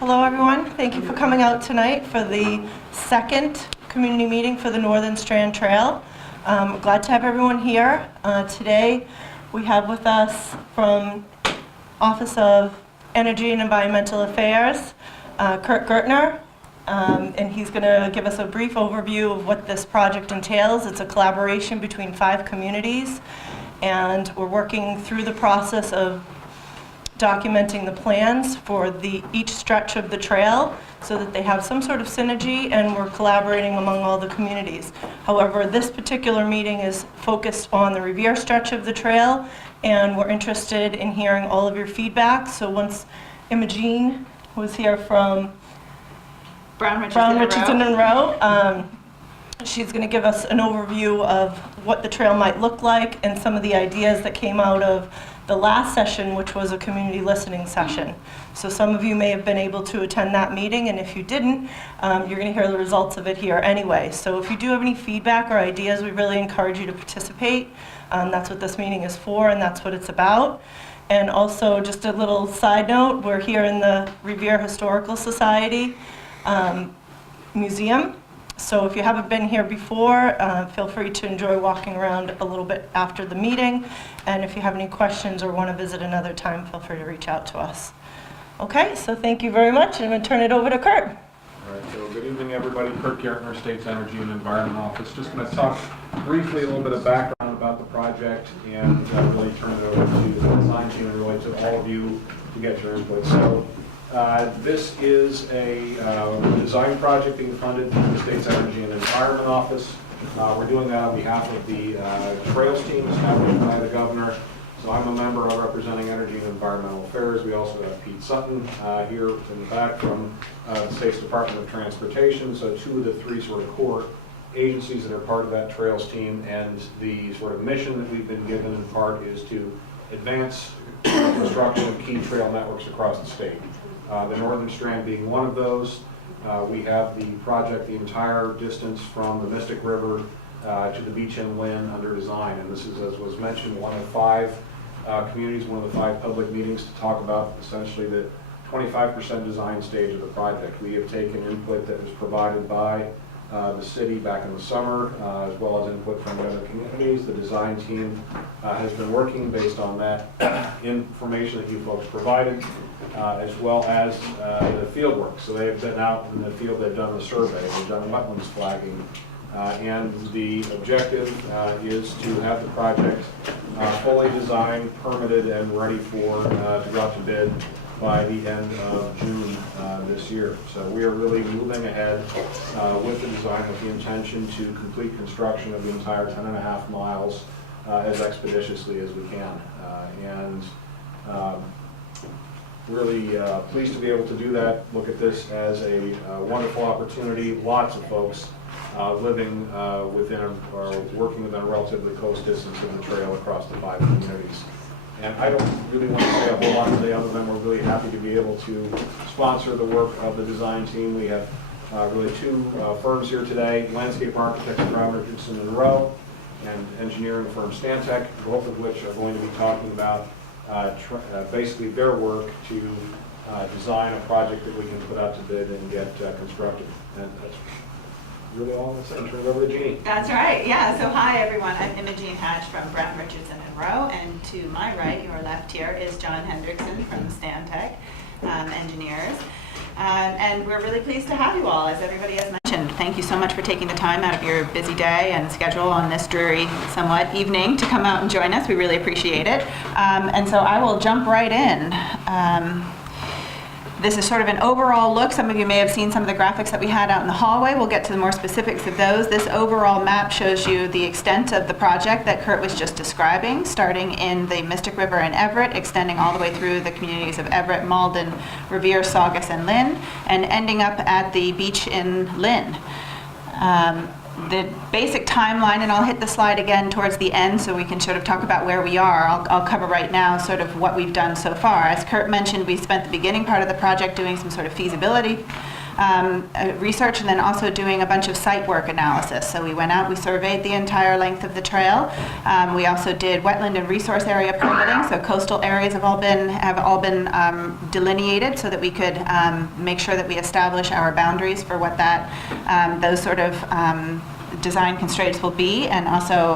Hello everyone, thank you for coming out tonight for the second community meeting for the Northern Strand Trail. Glad to have everyone here. Today we have with us from Office of Energy and Environmental Affairs, Kurt Gertner, and he's going to give us a brief overview of what this project entails. It's a collaboration between 5 communities, and we're working through the process of documenting the plans for each stretch of the trail so that they have some sort of synergy, and we're collaborating among all the communities. However, this particular meeting is focused on the Revere stretch of the trail, and we're interested in hearing all of your feedback. So once Imogene, who's here from Brown Richardson and Rowe, she's going to give us an overview of what the trail might look like and some of the ideas that came out of the last session, which was a community listening session. So some of you may have been able to attend that meeting, and if you didn't, you're going to hear the results of it here anyway. So if you do have any feedback or ideas, we really encourage you to participate. That's what this meeting is for, and that's what it's about. And also, just a little side note, we're here in the Revere Historical Society Museum. So if you haven't been here before, feel free to enjoy walking around a little bit after the meeting. And if you have any questions or want to visit another time, feel free to reach out to us. Okay, so thank you very much, and I'm going to turn it over to Kurt. All right, so good evening, everybody. Kurt Gertner, State's Energy and Environment Office. Just going to talk briefly a little bit of background about the project and really turn it over to the design team and really to all of you to get your input. So this is a design project being funded through the State's Energy and Environment Office. We're doing that on behalf of the Trails team established by the governor. So I'm a member of representing Energy and Environmental Affairs. We also have Pete Sutton here in the back from the State's Department of Transportation. So 2 of the 3 sort of core agencies that are part of that Trails team, and the sort of mission that we've been given in part is to advance construction of key trail networks across the state. The Northern Strand being one of those. We have the project the entire distance from the Mystic River to the beach in Lynn under design, and this is, as was mentioned, one of 5 communities, one of the 5 public meetings to talk about essentially the 25% design stage of the project. We have taken input that was provided by the city back in the summer, as well as input from the other communities. The design team has been working based on that information that you folks provided, as well as the field work. So they have been out in the field, they've done the survey, they've done wetlands flagging, and the objective is to have the project fully designed, permitted, and ready for to go out to bid by the end of June this year. So we are really moving ahead with the design with the intention to complete construction of the entire 10.5 miles as expeditiously as we can. Really pleased to be able to do that. Look at this as a wonderful opportunity. Lots of folks living within or working within a relatively close distance of the trail across the 5 communities. And I don't really want to say a whole lot today other than we're really happy to be able to sponsor the work of the design team. We have really 2 firms here today, landscape architects Brown Richardson and Rowe, and engineering firm Stantec, both of which are going to be talking about basically their work to design a project that we can put out to bid and get constructed. And that's really all I'm saying. Turn it over to Jeannie. That's right. Yeah. So hi everyone. I'm Imogene Hatch from Brown Richardson and Rowe, and to my right, your left here, is John Hendrickson from Stantec Engineers. And we're really pleased to have you all, as everybody has mentioned. Thank you so much for taking the time out of your busy day and schedule on this dreary, somewhat, evening to come out and join us. We really appreciate it. And so I will jump right in. This is sort of an overall look. Some of you may have seen some of the graphics that we had out in the hallway. We'll get to the more specifics of those. This overall map shows you the extent of the project that Kurt was just describing, starting in the Mystic River and Everett, extending all the way through the communities of Everett, Malden, Revere, Saugus, and Lynn, and ending up at the beach in Lynn. The basic timeline, and I'll hit the slide again towards the end so we can sort of talk about where we are. I'll cover right now sort of what we've done so far. As Kurt mentioned, we spent the beginning part of the project doing some sort of feasibility research and then also doing a bunch of site work analysis. So we went out, we surveyed the entire length of the trail. We also did wetland and resource area permitting, so coastal areas have all been delineated so that we could make sure that we establish our boundaries for what those sort of design constraints will be, and also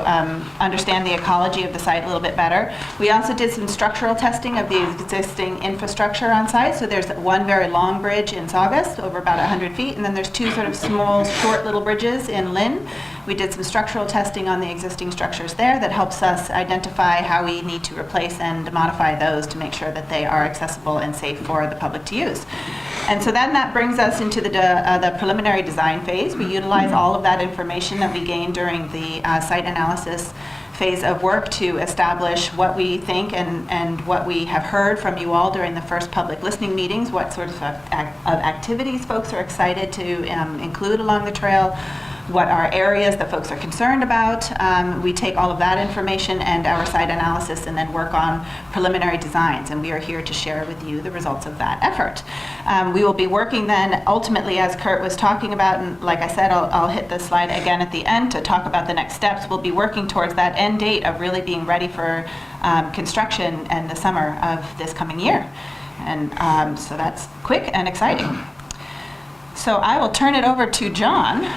understand the ecology of the site a little bit better. We also did some structural testing of the existing infrastructure on site. So there's one very long bridge in Saugus, over about 100 feet, and then there's two sort of small, short little bridges in Lynn. We did some structural testing on the existing structures there that helps us identify how we need to replace and modify those to make sure that they are accessible and safe for the public to use. And so then that brings us into the preliminary design phase. We utilize all of that information that we gained during the site analysis phase of work to establish what we think and what we have heard from you all during the first public listening meetings, what sorts of activities folks are excited to include along the trail, what are areas that folks are concerned about. We take all of that information and our site analysis and then work on preliminary designs, and we are here to share with you the results of that effort. We will be working then ultimately, as Kurt was talking about, and like I said, I'll hit this slide again at the end to talk about the next steps. We'll be working towards that end date of really being ready for construction in the summer of this coming year. And so that's quick and exciting. So I will turn it over to John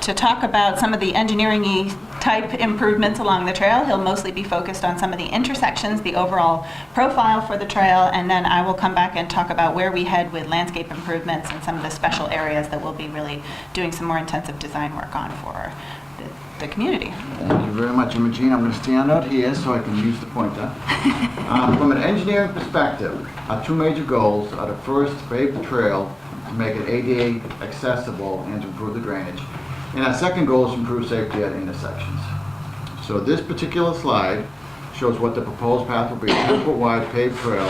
to talk about some of the engineering-y type improvements along the trail. He'll mostly be focused on some of the intersections, the overall profile for the trail, and then I will come back and talk about where we head with landscape improvements and some of the special areas that we'll be really doing some more intensive design work on for the community. Thank you very much, Imogene. I'm going to stand out here so I can use the pointer. From an engineering perspective, our two major goals are to first pave the trail to make it ADA accessible and to improve the drainage. And our second goal is to improve safety at intersections. So this particular slide shows what the proposed path will be: a 10-foot wide paved trail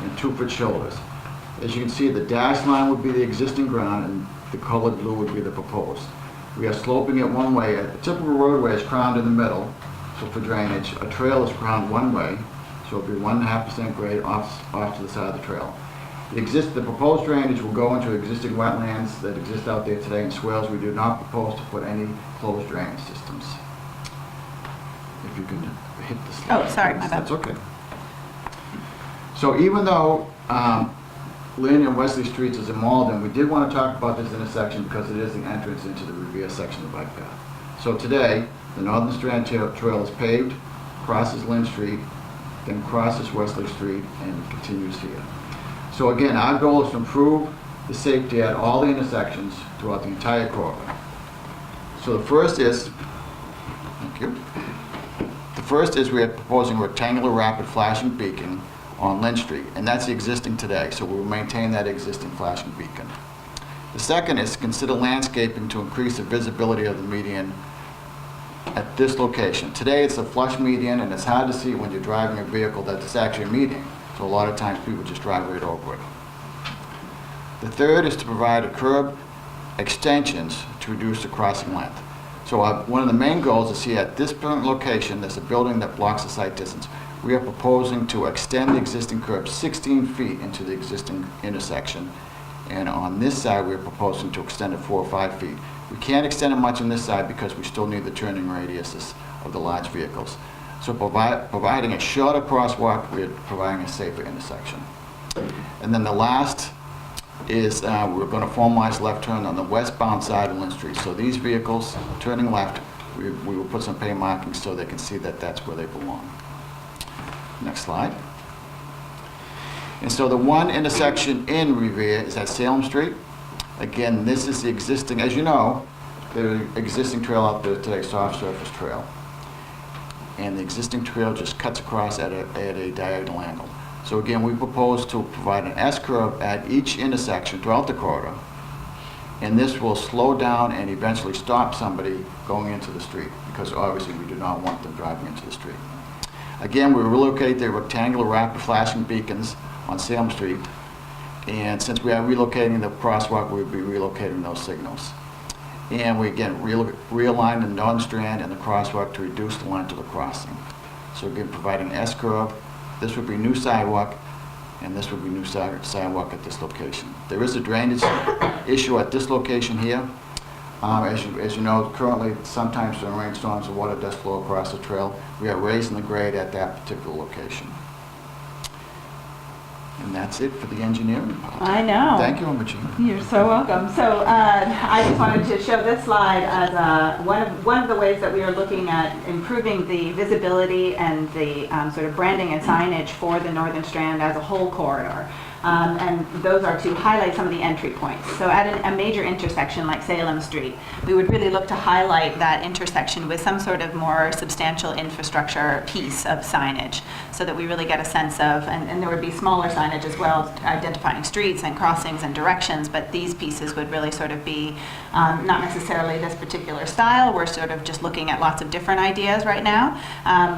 and 2-foot shoulders. As you can see, the dashed line would be the existing ground and the colored blue would be the proposed. We are sloping it one way. A typical roadway is crowned in the middle, so for drainage. A trail is crowned one way, so it'll be 1.5% grade off to the side of the trail. The proposed drainage will go into existing wetlands that exist out there today in swales. We do not propose to put any closed drainage systems. If you could hit the slide. Oh, sorry, my bad. That's okay. So even though Lynn and Wesley Streets is in Malden, we did want to talk about this intersection because it is the entrance into the Revere section of the bike path. So today, the Northern Strand Trail is paved, crosses Lynn Street, then crosses Wesley Street, and continues here. So again, our goal is to improve the safety at all the intersections throughout the entire corridor. So the first is, thank you. The first is we are proposing a rectangular rapid flashing beacon on Lynn Street, and that's the existing today, so we will maintain that existing flashing beacon. The second is to consider landscaping to increase the visibility of the median at this location. Today it's a flush median, and it's hard to see when you're driving a vehicle that it's actually a median. So a lot of times people just drive right over it. The third is to provide a curb extensions to reduce the crossing length. So one of the main goals is see at this current location, there's a building that blocks the site distance. We are proposing to extend the existing curb 16 feet into the existing intersection. And on this side, we're proposing to extend it 4 or 5 feet. We can't extend it much on this side because we still need the turning radiuses of the large vehicles. So providing a shorter crosswalk, we're providing a safer intersection. And then the last is we're going to formalize left turn on the westbound side of Lynn Street. So these vehicles turning left, we will put some pay markings so they can see that that's where they belong. Next slide. And so the one intersection in Revere is at Salem Street. Again, this is the existing, as you know, the existing trail out there today, soft surface trail. And the existing trail just cuts across at a diagonal angle. So again, we propose to provide an S-curve at each intersection throughout the corridor, and this will slow down and eventually stop somebody going into the street, because obviously we do not want them driving into the street. Again, we relocate the rectangular rapid flashing beacons on Salem Street, and since we are relocating the crosswalk, we'll be relocating those signals. And we again realign the Northern Strand and the crosswalk to reduce the length of the crossing. So again, providing S-curve. This would be new sidewalk, and this will be new sidewalk at this location. There is a drainage issue at this location here. As you know, currently, sometimes during rainstorms, the water does flow across the trail. We are raising the grade at that particular location. And that's it for the engineering part. I know. Thank you, Regina. You're so welcome. So I just wanted to show this slide as one of the ways that we are looking at improving the visibility and the sort of branding and signage for the Northern Strand as a whole corridor. And those are to highlight some of the entry points. So at a major intersection like Salem Street, we would really look to highlight that intersection with some sort of more substantial infrastructure piece of signage so that we really get a sense of, and there would be smaller signage as well, identifying streets and crossings and directions, but these pieces would really sort of be not necessarily this particular style. We're sort of just looking at lots of different ideas right now,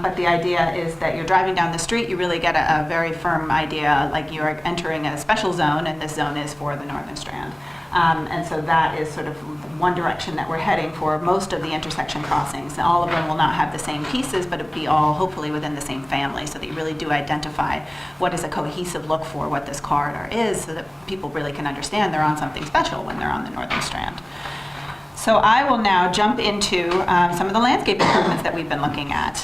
but the idea is that you're driving down the street, you really get a very firm idea, like you're entering a special zone, and this zone is for the Northern Strand. And so that is sort of one direction that we're heading for most of the intersection crossings. All of them will not have the same pieces, but it'll be all hopefully within the same family, so that you really do identify what is a cohesive look for what this corridor is, so that people really can understand they're on something special when they're on the Northern Strand. So I will now jump into some of the landscape improvements that we've been looking at.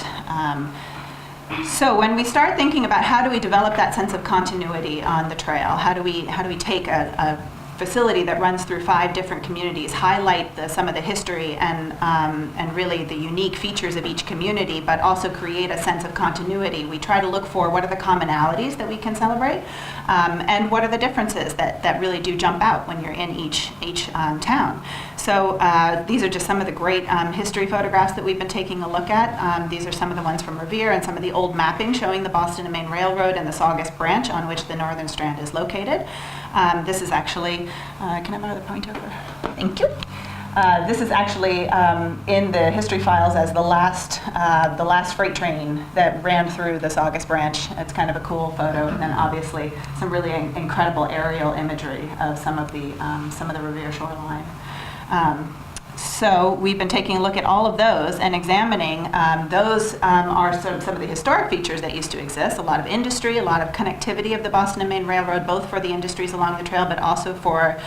So when we start thinking about how do we develop that sense of continuity on the trail, how do we take a facility that runs through 5 different communities, highlight some of the history and really the unique features of each community, but also create a sense of continuity. We try to look for what are the commonalities that we can celebrate, and what are the differences that really do jump out when you're in each town. So these are just some of the great history photographs that we've been taking a look at. These are some of the ones from Revere and some of the old mapping showing the Boston and Maine Railroad and the Saugus branch on which the Northern Strand is located. This is actually, can I have another pointer? Thank you. This is actually in the history files as the last freight train that ran through the Saugus branch. It's kind of a cool photo, and then obviously some really incredible aerial imagery of some of the Revere shoreline. So we've been taking a look at all of those and examining those are some of the historic features that used to exist. A lot of industry, a lot of connectivity of the Boston and Maine Railroad, both for the industries along the trail, but also for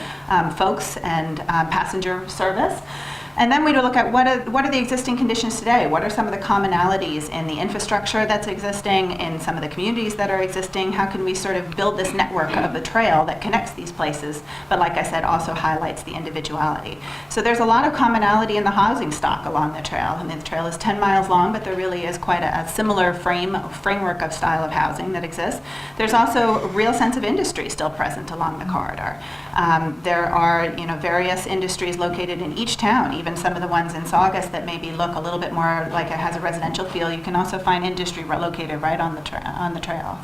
folks and passenger service. And then we look at what are the existing conditions today? What are some of the commonalities in the infrastructure that's existing, in some of the communities that are existing? How can we sort of build this network of the trail that connects these places, but like I said, also highlights the individuality? So there's a lot of commonality in the housing stock along the trail. I mean, the trail is 10 miles long, but there really is quite a similar framework of style of housing that exists. There's also a real sense of industry still present along the corridor. There are, various industries located in each town, even some of the ones in Saugus that maybe look a little bit more like it has a residential feel. You can also find industry located right on the trail.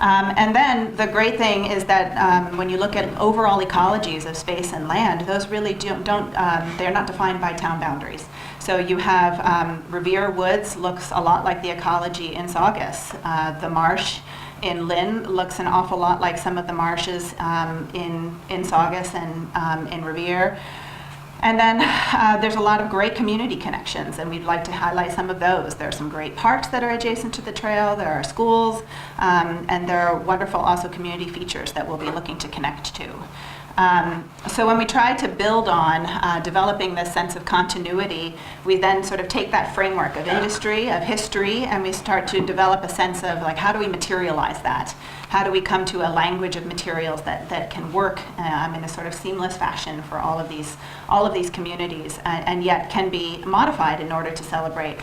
And then the great thing is that when you look at overall ecologies of space and land, those really they're not defined by town boundaries. So you have Revere Woods looks a lot like the ecology in Saugus. The marsh in Lynn looks an awful lot like some of the marshes in Saugus and in Revere. And then there's a lot of great community connections, and we'd like to highlight some of those. There are some great parks that are adjacent to the trail, there are schools, and there are wonderful also community features that we'll be looking to connect to. So when we try to build on developing this sense of continuity, we then sort of take that framework of industry, of history, and we start to develop a sense of like, how do we materialize that? How do we come to a language of materials that can work in a sort of seamless fashion for all of these communities, and yet can be modified in order to celebrate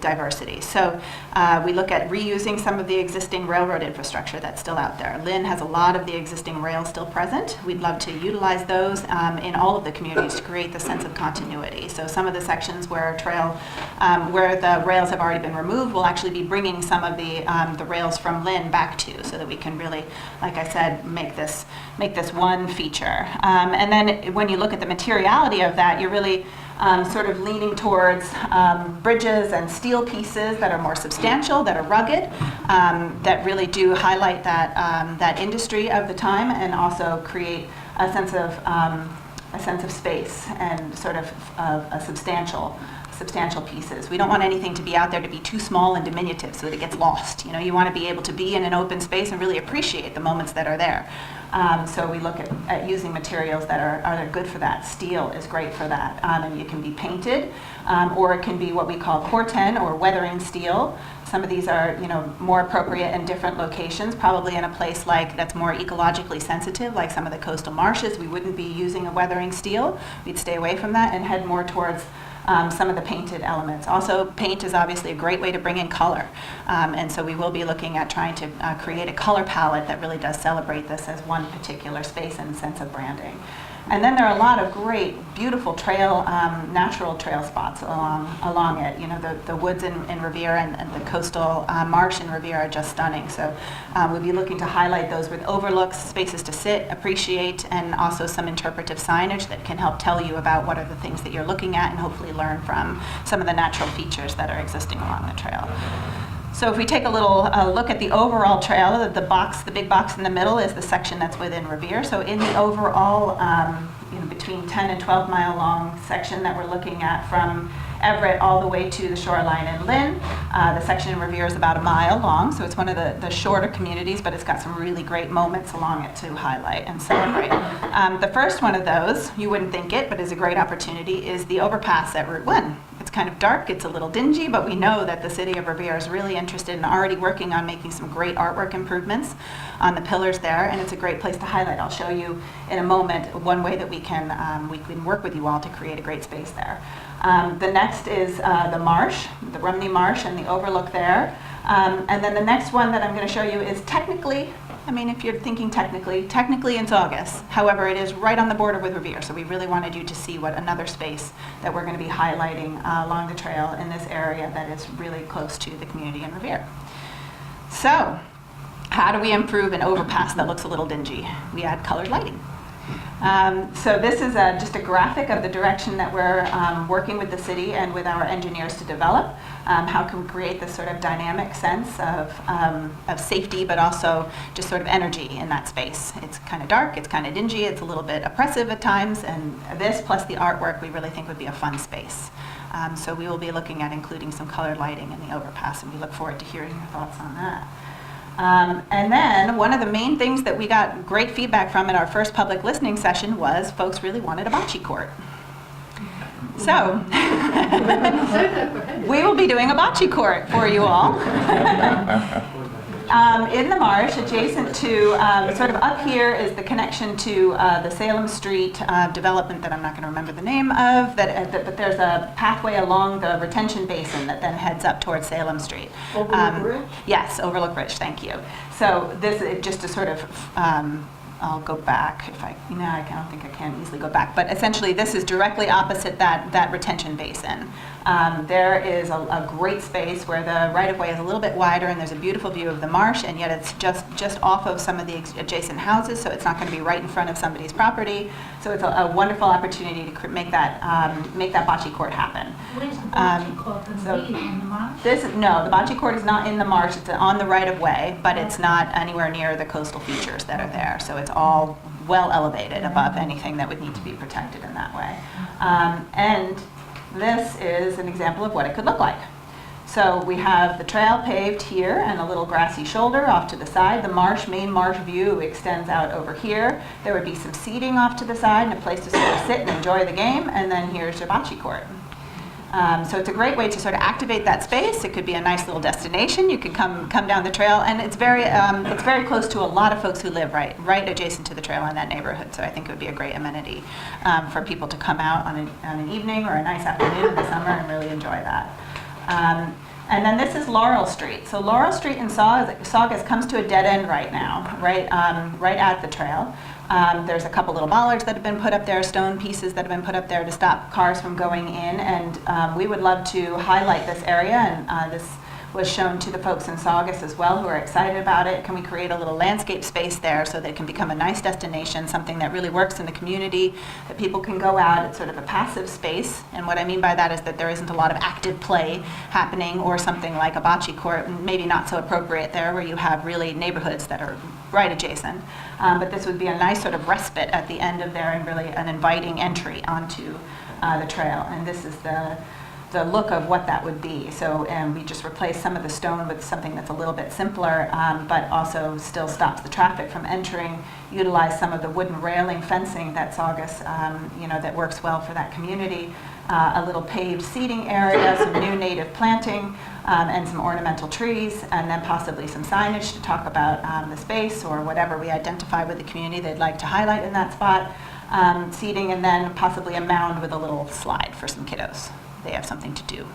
diversity? So we look at reusing some of the existing railroad infrastructure that's still out there. Lynn has a lot of the existing rails still present. We'd love to utilize those in all of the communities to create the sense of continuity. So some of the sections where where the rails have already been removed, we'll actually be bringing some of the rails from Lynn back to, so that we can really, like I said, make this one feature. And then when you look at the materiality of that, you're really sort of leaning towards bridges and steel pieces that are more substantial, that are rugged, that really do highlight that industry of the time, and also create a sense of space and sort of a substantial substantial pieces. We don't want anything to be out there to be too small and diminutive so that it gets lost. You know, you want to be able to be in an open space and really appreciate the moments that are there. So we look at using materials that are good for that. Steel is great for that, and it can be painted, or it can be what we call corten or weathering steel. Some of these are, you know, more appropriate in different locations, probably in a place like that's more ecologically sensitive, like some of the coastal marshes. We wouldn't be using a weathering steel. We'd stay away from that and head more towards some of the painted elements. Also, paint is obviously a great way to bring in color. And so we will be looking at trying to create a color palette that really does celebrate this as one particular space and sense of branding. And then there are a lot of great, beautiful trail, natural trail spots along it. You know, the woods in Revere and the coastal marsh in Revere are just stunning. So we'll be looking to highlight those with overlooks, spaces to sit, appreciate, and also some interpretive signage that can help tell you about what are the things that you're looking at and hopefully learn from some of the natural features that are existing along the trail. So if we take a little look at the overall trail, the big box in the middle is the section that's within Revere. So in the overall, you know, between 10 and 12 mile long section that we're looking at from Everett all the way to the shoreline in Lynn, the section in Revere is about a mile long. So it's one of the shorter communities, but it's got some really great moments along it to highlight and celebrate. The first one of those, you wouldn't think it, but is a great opportunity, is the overpass at Route 1. It's kind of dark, it's a little dingy, but we know that the city of Revere is really interested and already working on making some great artwork improvements on the pillars there, and it's a great place to highlight. I'll show you in a moment one way that we can work with you all to create a great space there. The next is the marsh, the Rumney Marsh and the overlook there. And then the next one that I'm going to show you is technically, I mean, if you're thinking technically in Saugus. However, it is right on the border with Revere, so we really wanted you to see what another space that we're going to be highlighting along the trail in this area that is really close to the community in Revere. So, how do we improve an overpass that looks a little dingy? We add colored lighting. So this is just a graphic of the direction that we're working with the city and with our engineers to develop. How can we create this sort of dynamic sense of safety, but also just sort of energy in that space. It's kind of dark, it's kind of dingy, it's a little bit oppressive at times, and this plus the artwork we really think would be a fun space. So we will be looking at including some colored lighting in the overpass, and we look forward to hearing your thoughts on that. And then one of the main things that we got great feedback from in our first public listening session was folks really wanted a bocce court. So we will be doing a bocce court for you all. In the marsh, adjacent to, sort of up here is the connection to the Salem Street development that I'm not going to remember the name of, but there's a pathway along the retention basin that then heads up towards Salem Street. Overlook Bridge? Yes, Overlook Bridge, thank you. So this is just to sort of, I'll go back if I don't think I can easily go back, but essentially this is directly opposite that retention basin. There is a great space where the right-of-way is a little bit wider and there's a beautiful view of the marsh, and yet it's just off of some of the adjacent houses, so it's not going to be right in front of somebody's property. So it's a wonderful opportunity to make that bocce court happen. Where's the bocce court going to be, in the marsh? No, the bocce court is not in the marsh. It's on the right-of-way, but it's not anywhere near the coastal features that are there. So it's all well elevated above anything that would need to be protected in that way. And this is an example of what it could look like. So we have the trail paved here and a little grassy shoulder off to the side. The main marsh view extends out over here. There would be some seating off to the side and a place to sort of sit and enjoy the game. And then here's your bocce court. So it's a great way to sort of activate that space. It could be a nice little destination. You can come down the trail, and it's very close to a lot of folks who live right adjacent to the trail in that neighborhood. So I think it would be a great amenity for people to come out on an evening or a nice afternoon in the summer and really enjoy that. And then this is Laurel Street. So Laurel Street in Saugus comes to a dead end right now, right at the trail. There's a couple little bollards that have been put up there, stone pieces that have been put up there to stop cars from going in, and we would love to highlight this area, and this was shown to the folks in Saugus as well who are excited about it. Can we create a little landscape space there so that it can become a nice destination, something that really works in the community, that people can go out. It's sort of a passive space, and what I mean by that is that there isn't a lot of active play happening, or something like a bocce court, maybe not so appropriate there, where you have really neighborhoods that are right adjacent. But this would be a nice sort of respite at the end of there, and really an inviting entry onto the trail. And this is the the look of what that would be. So, and we just replaced some of the stone with something that's a little bit simpler, but also still stops the traffic from entering. Utilize some of the wooden railing fencing that's August, that works well for that community. A little paved seating area, some new native planting, and some ornamental trees, and then possibly some signage to talk about the space or whatever we identify with the community they'd like to highlight in that spot. Seating, and then possibly a mound with a little slide for some kiddos. They have something to do.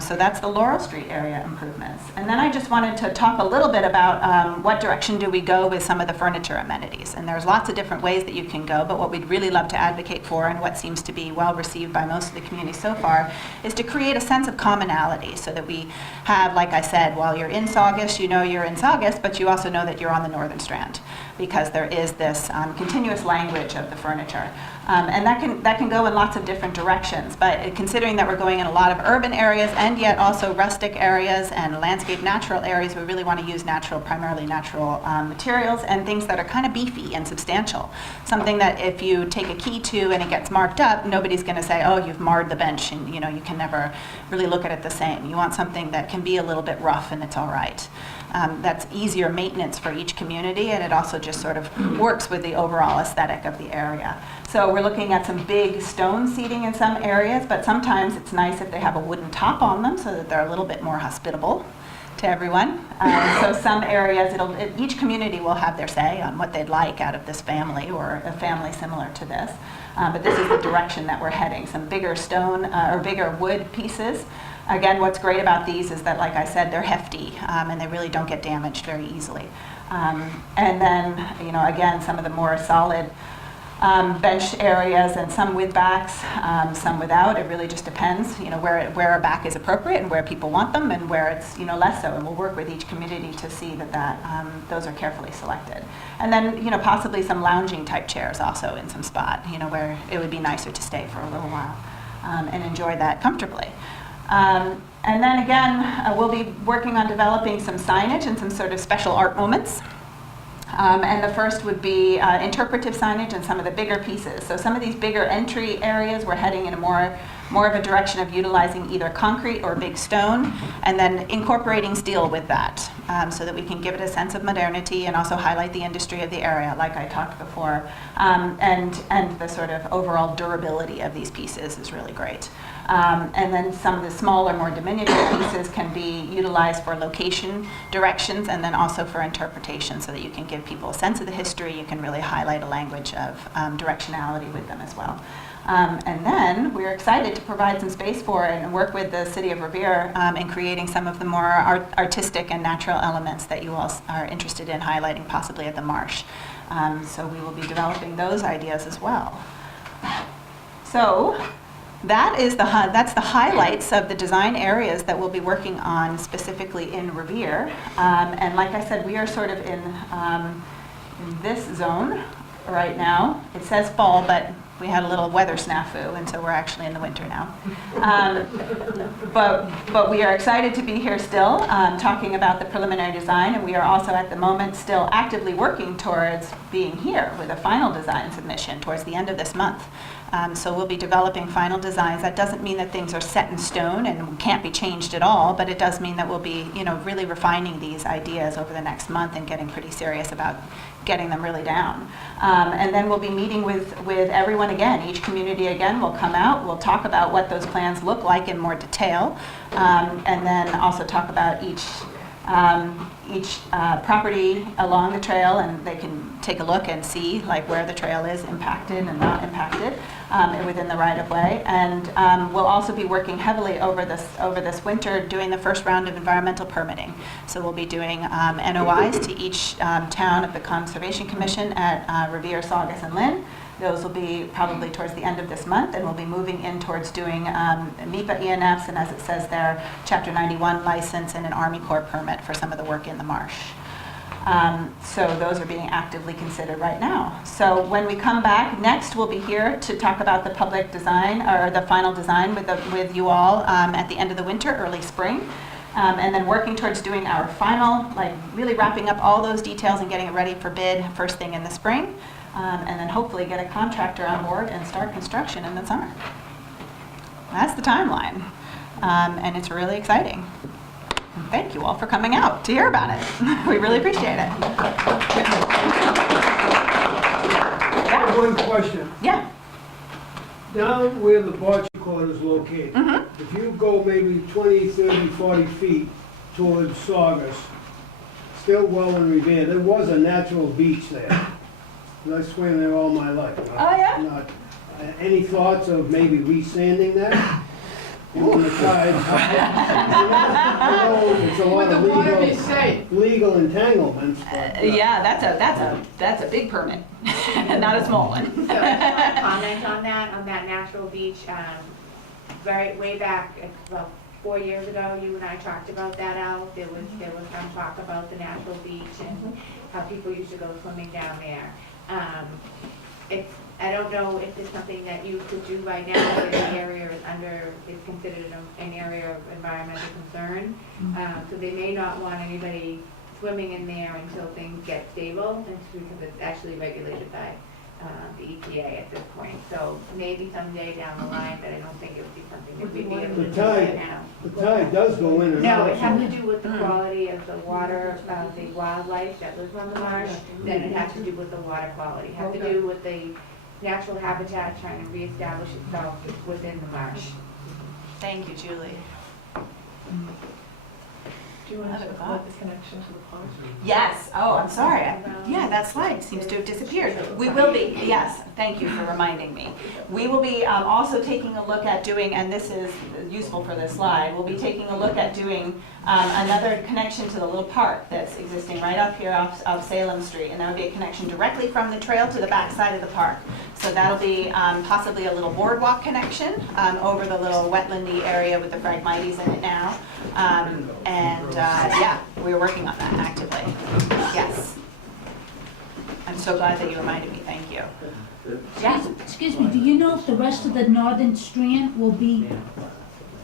So that's the Laurel Street area improvements. And then I just wanted to talk a little bit about what direction do we go with some of the furniture amenities. And there's lots of different ways that you can go, but what we'd really love to advocate for, and what seems to be well received by most of the community so far, is to create a sense of commonality so that we have, like I said, while you're in Saugus, you know you're in Saugus, but you also know that you're on the Northern Strand, because there is this continuous language of the furniture. And that can go in lots of different directions, but considering that we're going in a lot of urban areas and yet also rustic areas and landscape natural areas, we really want to use primarily natural materials and things that are kind of beefy and substantial. Something that if you take a key to and it gets marked up, nobody's going to say, oh, you've marred the bench, and you can never really look at it the same. You want something that can be a little bit rough and it's all right. That's easier maintenance for each community, and it also just sort of works with the overall aesthetic of the area. So we're looking at some big stone seating in some areas, but sometimes it's nice if they have a wooden top on them so that they're a little bit more hospitable to everyone. So some areas, each community will have their say on what they'd like out of this family or a family similar to this. But this is the direction that we're heading, some bigger stone or bigger wood pieces. Again, what's great about these is that, like I said, they're hefty and they really don't get damaged very easily. And then, again, some of the more solid bench areas, and some with backs, some without. It really just depends, where a back is appropriate and where people want them, and where it's less so. And we'll work with each community to see that those are carefully selected. And then possibly some lounging type chairs also in some spot, where it would be nicer to stay for a little while and enjoy that comfortably. And then again, we'll be working on developing some signage and some sort of special art moments. And the first would be interpretive signage and some of the bigger pieces. So some of these bigger entry areas, we're heading in a more of a direction of utilizing either concrete or big stone, and then incorporating steel with that, so that we can give it a sense of modernity and also highlight the industry of the area, like I talked before. And the sort of overall durability of these pieces is really great. And then some of the smaller, more diminutive pieces can be utilized for location directions and then also for interpretation, so that you can give people a sense of the history. You can really highlight a language of directionality with them as well. And then we're excited to provide some space for it and work with the city of Revere in creating some of the more artistic and natural elements that you all are interested in highlighting, possibly at the marsh. So we will be developing those ideas as well. So that's the highlights of the design areas that we'll be working on specifically in Revere. And like I said, we are sort of in this zone right now. It says fall, but we had a little weather snafu, and so we're actually in the winter now. But we are excited to be here still, talking about the preliminary design, and we are also at the moment still actively working towards being here with a final design submission towards the end of this month. So we'll be developing final designs. That doesn't mean that things are set in stone and can't be changed at all, but it does mean that we'll be, really refining these ideas over the next month and getting pretty serious about getting them really down. And then we'll be meeting with everyone again. Each community again will come out. We'll talk about what those plans look like in more detail, and then also talk about each property along the trail, and they can take a look and see where the trail is impacted and not impacted within the right-of-way. And we'll also be working heavily over this winter doing the first round of environmental permitting. So we'll be doing NOIs to each town of the Conservation Commission at Revere, Saugus, and Lynn. Those will be probably towards the end of this month, and we'll be moving in towards doing MIPA ENFs, and as it says there, Chapter 91 license and an Army Corps permit for some of the work in the marsh. So those are being actively considered right now. So when we come back, next we'll be here to talk about the public design, or the final design with you all at the end of the winter, early spring. And then working towards doing our final, really wrapping up all those details and getting it ready for bid first thing in the spring. And then hopefully get a contractor on board and start construction in the summer. That's the timeline. And it's really exciting. And thank you all for coming out to hear about it. We really appreciate it. One question. Yeah. Down where the Bocce Court is located, Mhm. if you go maybe 20, 30, 40 feet towards Saugus, Stillwell and Revere, there was a natural beach there. And I swam there all my life. Oh, yeah? Any thoughts of maybe resanding that? On the tide? I know it's a lot of legal entanglements, but. Yeah, that's a big permit, not a small one. So I want to comment on that natural beach. Way back, about 4 years ago, you and I talked about that, Al. There was some talk about the natural beach and how people used to go swimming down there. I don't know if it's something that you could do right now, if the area is considered an area of environmental concern. So they may not want anybody swimming in there until things get stable, and because it's actually regulated by the EPA at this point. So maybe someday down the line, but I don't think it would be something that we'd be able to do right now. The tide does go in and out. No, it has to do with the quality of the water, the wildlife that lives on the marsh, then it has to do with the water quality. It has to do with the natural habitat trying to reestablish itself within the marsh. Thank you, Julie. Do you want to talk about the connection to the park? Yes. Oh, I'm sorry. Yeah, that slide seems to have disappeared. We will be, yes, thank you for reminding me. We will be also taking a look at doing, and this is useful for this slide, we'll be taking a look at doing another connection to the little park that's existing right up here off Salem Street. And that would be a connection directly from the trail to the back side of the park. So that'll be possibly a little boardwalk connection over the little wetlandy area with the Phragmites in it now. Yeah, we're working on that actively. Yes. I'm so glad that you reminded me. Thank you. Yeah. Excuse me, do you know if the rest of the Northern Strand will be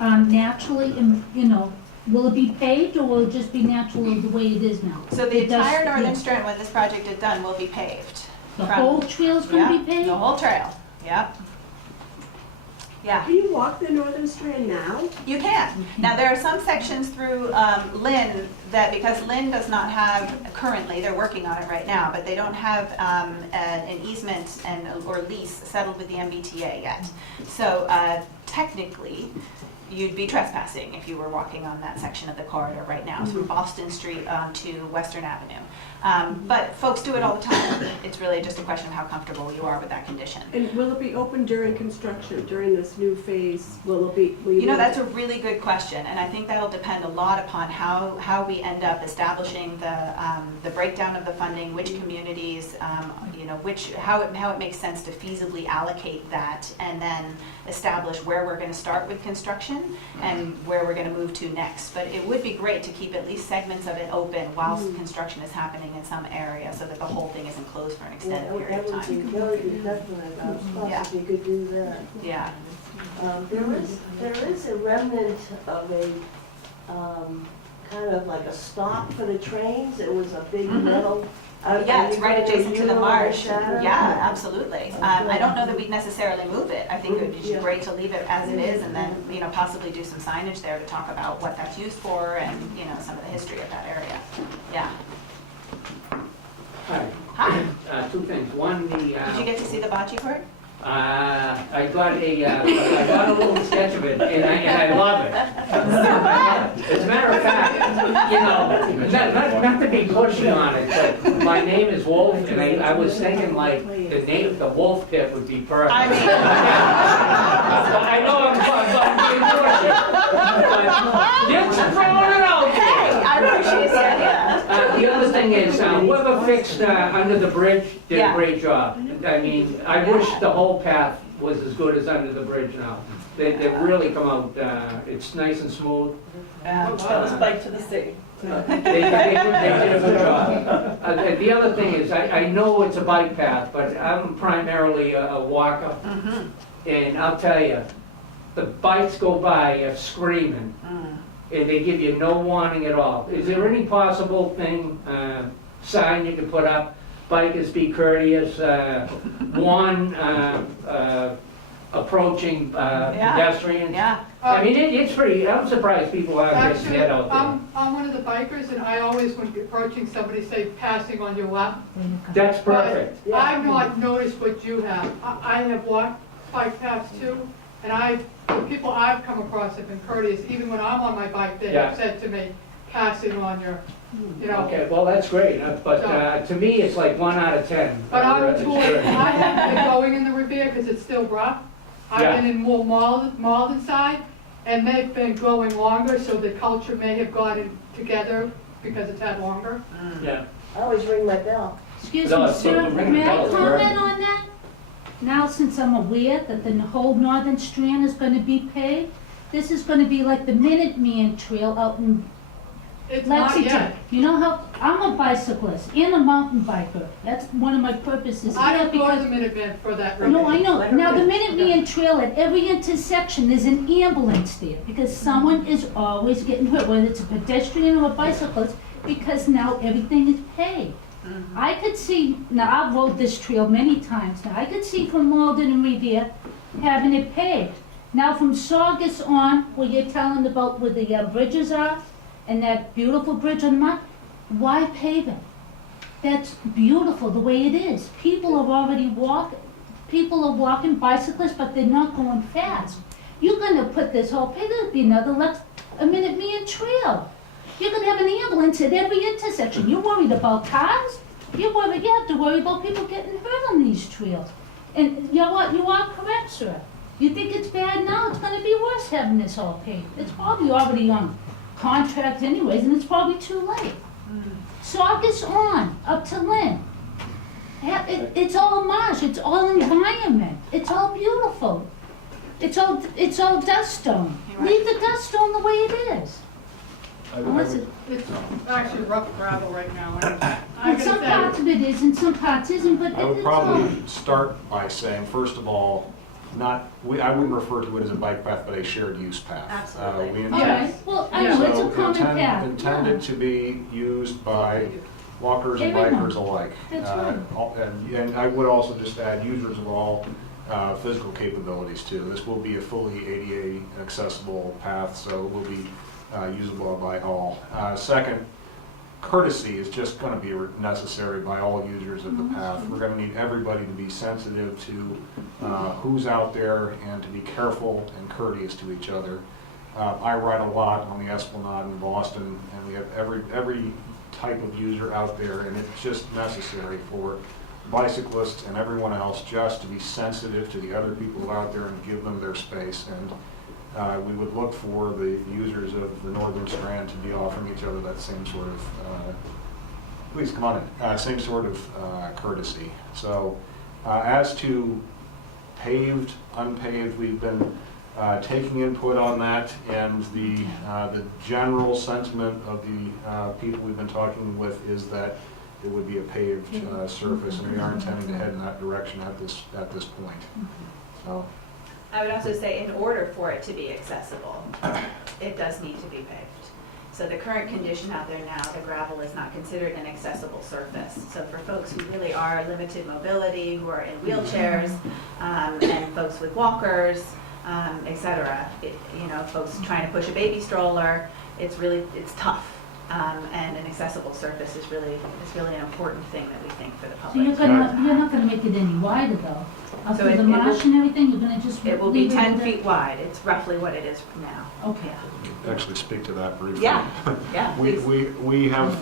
naturally, will it be paved or will it just be naturally the way it is now? So the It does- entire Northern yeah. Strand, when this project is done, will be paved. The From- whole trail's Yeah, gonna be paved? the whole trail. Yep. Yeah. Can you walk the Northern Strand now? You can. Now, there are some sections through Lynn that, because Lynn does not have, currently, they're working on it right now, but they don't have an easement or lease settled with the MBTA yet. So technically, you'd be trespassing if you were walking on that section of the corridor right now, from Boston Street to Western Avenue. But folks do it all the time. It's really just a question of how comfortable you are with that condition. And will it be open during construction, during this new phase? Will You know, that's a really good question, and I think that'll depend a lot upon how we end up establishing the breakdown of the funding, which communities, how it makes sense to feasibly allocate that, and then establish where we're going to start with construction and where we're going to move to next. But it would be great to keep at least segments of it open while construction is happening in some area, so that the whole thing isn't closed for an extended period of time. That would be definitely a plus Yeah. if you could do that. Yeah. There is a remnant of a, kind of like a stop for the trains. It was a big metal. Yeah, it's right adjacent to the marsh. Yeah. Yeah, absolutely. I don't know that we'd necessarily move it. I think it would be great to leave it as it is, and then, possibly do some signage there to talk about what that's used for and, some of the history of that area. Yeah. Hi. Hi. Two things. One, Did you get to see the Bocce Court? I got a little sketch of it, and I love it. As a matter of fact, not to be pushing on it, but my name is Wolf, and I was thinking like the name, the Wolf Pit would be perfect. I mean, I know I'm being pushy, but just throwing it out there. hey, I appreciate the idea. The other thing is, whoever fixed under the bridge did Yeah. a great job. I mean, I wish the whole path was as good as under the bridge now. They really come out, it's nice and smooth. Bike to the sea. They did a good job. The other thing is, I know it's a bike path, but I'm primarily a walker. And I'll tell you, the bikes go by screaming. And they give you no warning at all. Is there any possible thing, sign you could put up, bikers be courteous, warn approaching Yeah. pedestrians. Yeah. I mean, it's pretty, I'm surprised people aren't getting Actually, that out there. I'm one of the bikers, and I always, when approaching somebody, say, passing on your left. That's perfect. But I've not noticed what you have. I have walked bike paths too, and the people I've come across have been courteous. Even when I'm on my bike, they Yeah. have said to me, passing on your, you know. Okay, well, that's great, but to me, it's like 1 out of 10. But I'm It's told, good. I haven't been going in the Revere because it's still rough. Yeah. I've been in more Malden side, and they've been going longer, so the culture may have gotten together because it's had longer. Yeah. I always ring my bell. Excuse No, me, it's sir, the ring may I bell, comment right? on that? Now, since I'm aware that the whole Northern Strand is gonna be paved, this is gonna be like the Minuteman Trail out in It's not Lexington. yet. You know how, I'm a bicyclist and a mountain biker. That's one of my purposes I here don't go to because. the Minuteman for that No, I reason. know. Now, the Minuteman Trail, at every intersection, there's an ambulance there because someone is always getting hurt, whether it's a pedestrian or a bicyclist, because now everything is paved. I could see, now I've rode this trail many times now, I could see from Malden and Revere having it paved. Now from Saugus on, where you're telling about where the bridges are, and that beautiful bridge on the map, why pave it? That's beautiful the way it is. People are already walking, bicyclists, but they're not going fast. You're gonna put this whole, there'll be another a Minuteman Trail. You're gonna have an ambulance at every intersection. You're worried about cars? You have to worry about people getting hurt on these trails. And you know what, you are correct, sir. You think it's bad now, it's gonna be worse having this all paved. It's probably already on contract anyways, and it's probably too late. Saugus on, up to Lynn. It's all marsh, it's all environment, it's all beautiful. It's all dust stone. Leave the dust stone the way it is. Unless it- It's actually rough gravel right now. and I And some gotta parts say, of it is, and some parts isn't, but I would it's all. probably start by saying, first of all, I wouldn't refer to it as a bike path, but a shared use path. Absolutely. We All intend- right, well, I know, it's a common path. Intended to be used by walkers and Everyone. bikers alike. That's right. And I would also just add users of all physical capabilities too. This will be a fully ADA accessible path, so it will be usable by all. Second, courtesy is just going to be necessary by all users of the path. We're going to need everybody to be sensitive to who's out there and to be careful and courteous to each other. I ride a lot on the Esplanade in Boston, and we have every type of user out there, and it's just necessary for bicyclists and everyone else just to be sensitive to the other people out there and give them their space. And we would look for the users of the Northern Strand to be offering each other that same sort of, please come on in, same sort of courtesy. So as to paved, unpaved, we've been taking input on that, and the general sentiment of the people we've been talking with is that it would be a paved surface, and we are intending to head in that direction at this point. So. I would also say, in order for it to be accessible, it does need to be paved. So the current condition out there now, the gravel is not considered an accessible surface. So for folks who really are limited mobility, who are in wheelchairs, and folks with walkers, et cetera, folks trying to push a baby stroller, it's tough. And an accessible surface is really an important thing that we think for the So you're public. not gonna make it any wider though? Up So through the it will- marsh and everything, you're gonna just It will be leave 10 with it? feet wide. It's roughly what it is now. Okay. Actually speak to that briefly. Yeah, yeah, please. We have,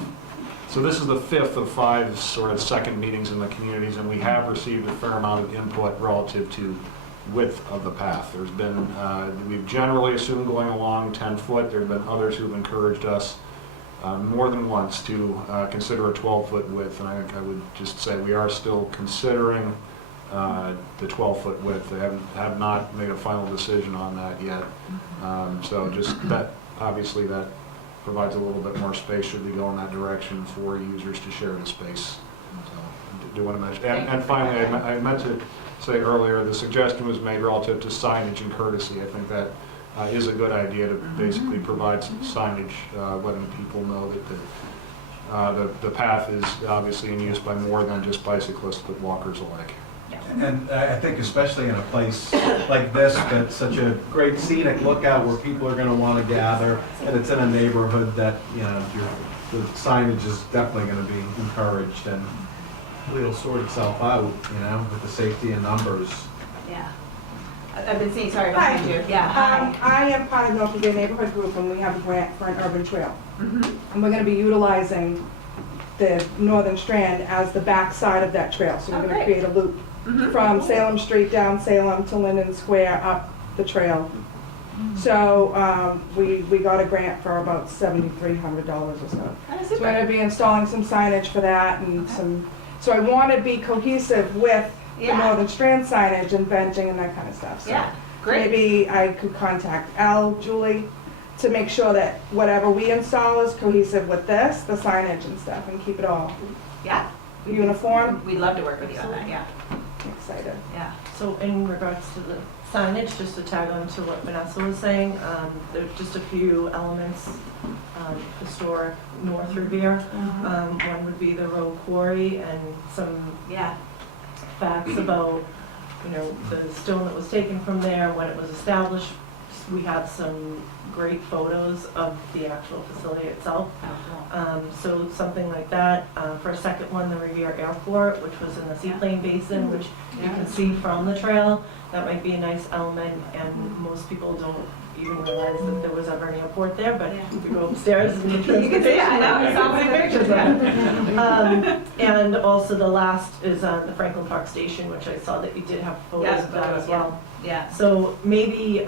so this is the 5th of 5 sort of second meetings in the communities, and we have received a fair amount of input relative to width of the path. There's been, we've generally assumed going along 10 foot. There have been others who've encouraged us more than once to consider a 12-foot width, and I would just say we are still considering the 12-foot width. They have not made a final decision on that yet. So just that, obviously that provides a little bit more space should we go in that direction for users to share the space. So, do want to mention, and finally, I meant to say earlier, the suggestion was made relative to signage and courtesy. I think that is a good idea to basically provide some signage, letting people know that the path is obviously in use by more than just bicyclists, but walkers alike. And I think especially in a place like this, that's such a great scenic lookout where people are gonna wanna gather, and it's in a neighborhood that, you know, the signage is definitely gonna be encouraged, and it'll sort itself out, you know, with the safety in numbers. Yeah. I've been seeing, sorry, behind you. Yeah, hi. I am part of North Revere Neighborhood Group, and we have a grant for an urban trail. Mhm. And we're gonna be utilizing the Northern Strand as the back side of that trail. So we're Oh, gonna great. create a loop Mhm. from Salem Street down Salem to Linden Square up the trail. So we got a grant for about $7,300 or so. Oh, So we're gonna be installing some signage for that and so I wanna be cohesive with the Yeah. Northern Strand signage and benching and that kind of stuff. So Yeah, great. maybe I could contact Al, Julie, to make sure that whatever we install is cohesive with this, the signage and stuff, and keep it all Yeah, uniform. we'd love to work with you on that, yeah, I'm excited. yeah. So in regards to the signage, just to tag on to what Vanessa was saying, there's just a few elements, historic North Revere. One would be the road quarry and some Yeah, facts about, you know, the stone that was taken from there, when it was established. We have some great photos of the actual facility itself. So something like that. For a second one, the Revere Airport, which was in the seaplane basin, which you can see from the trail. That might be a nice element, and most people don't even realize that there was ever an airport there, but if you go upstairs and the You can see it, I know, it's all my pictures, And also the last is the Franklin Park Station, which I saw that you did have photos Yes, of that as photos, well. yeah. So maybe,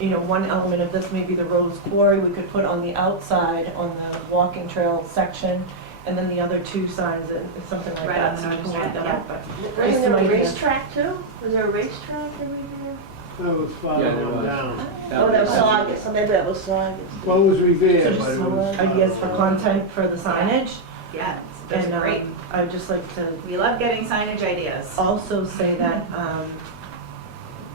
you know, one element of this, maybe the Rose Quarry, we could put on the outside on the walking trail section, and then the other two signs, and something like Right that. on the so we Northern can work Strand, that yeah. out, but Wasn't just there some a ideas. racetrack too? Was there a racetrack in Revere? That was farther Yeah, there on was. down. Oh, that was Saugus, so maybe that was Saugus. Well, it was Revere, So but just it some was. ideas for content for the signage. Yeah, that's And great. I would just like to We love getting signage ideas. also say that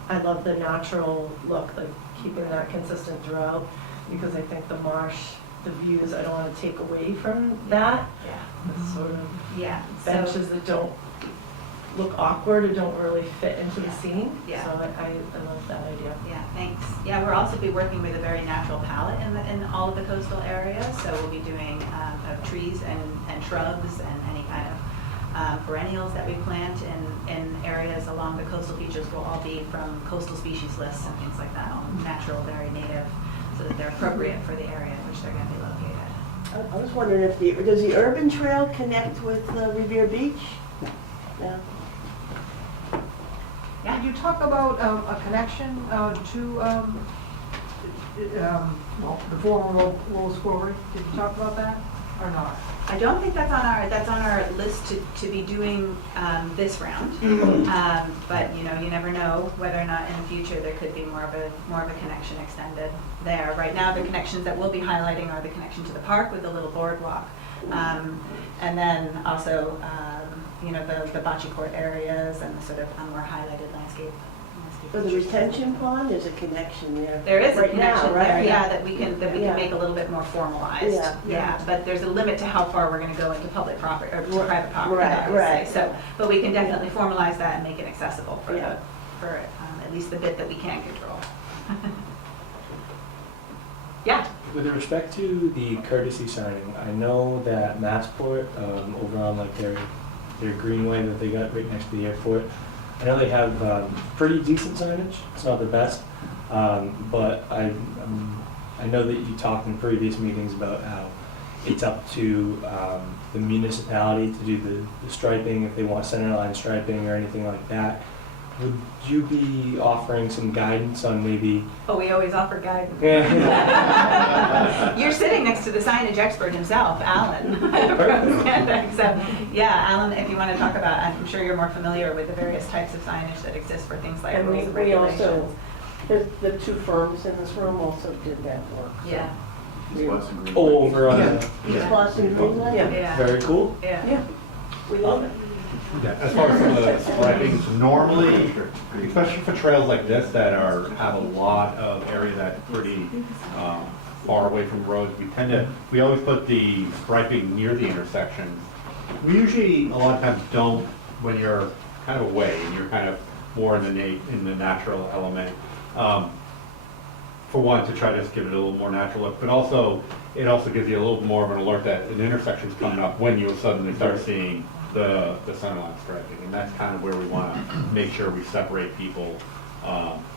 I love the natural look, like keeping that consistent throughout, because I think the marsh, the views, I don't want to take away from that. Yeah, The sort of yeah. So, benches that don't look awkward or don't really fit into the Yeah. scene. Yeah. So I love that idea. yeah, thanks. Yeah, we'll also be working with a very natural palette in all of the coastal areas. So we'll be doing trees and shrubs and any kind of perennials that we plant in areas along the coastal beaches will all be from coastal species lists and things like that, all natural, very native, so that they're appropriate for the area in which they're going to be located. I was wondering if does the urban trail connect with Revere Beach? No. Did you talk about a connection to, the former Laurel Quarry? Did you talk about that or not? I don't think that's on our list to be doing this round. But you know, you never know whether or not in the future there could be more of a connection extended there. Right now, the connections that we'll be highlighting are the connection to the park with the little boardwalk, and then also you know, the Bocce Court areas and the sort of more highlighted landscape. For the retention pond, there's a connection there. There is a Right now, connection right? there, yeah, that we can Yeah. make a little bit more formalized. Yeah. Yeah, but there's a limit to how far we're gonna go into public property, or private property, Right, obviously. right. So, but we can definitely formalize that and make it accessible for Yeah. at least the bit that we can control. Yeah, With respect to the courtesy signing, I know that Massport, over on like their greenway that they got right next to the airport, I know they have pretty decent signage. It's not the best, but I know that you talked in previous meetings about how it's up to the municipality to do the striping if they want center line striping or anything like that. Would you be offering some guidance on maybe? oh, we always offer guidance. You're sitting next to the signage expert himself, Alan. from Sandvik. So, yeah, Alan, if you want to talk about, I'm sure you're more familiar with the various types of signage that exist for things like And rules and we also, regulations. the two firms in this room also did that work. Yeah, Oh, over on East Boston Greenway? yeah, Very cool. yeah. We love it. Yeah, as far as some of the striping, normally, especially for trails like this that have a lot of area that's pretty far away from roads, we always put the striping near the intersections. We usually, a lot of times, don't, when you're kind of away, and you're kind of more in the natural element. For one, to try to just give it a little more natural look, but also, it also gives you a little more of an alert that an intersection's coming up when you suddenly start seeing the center line striping, and that's kind of where we want to make sure we separate people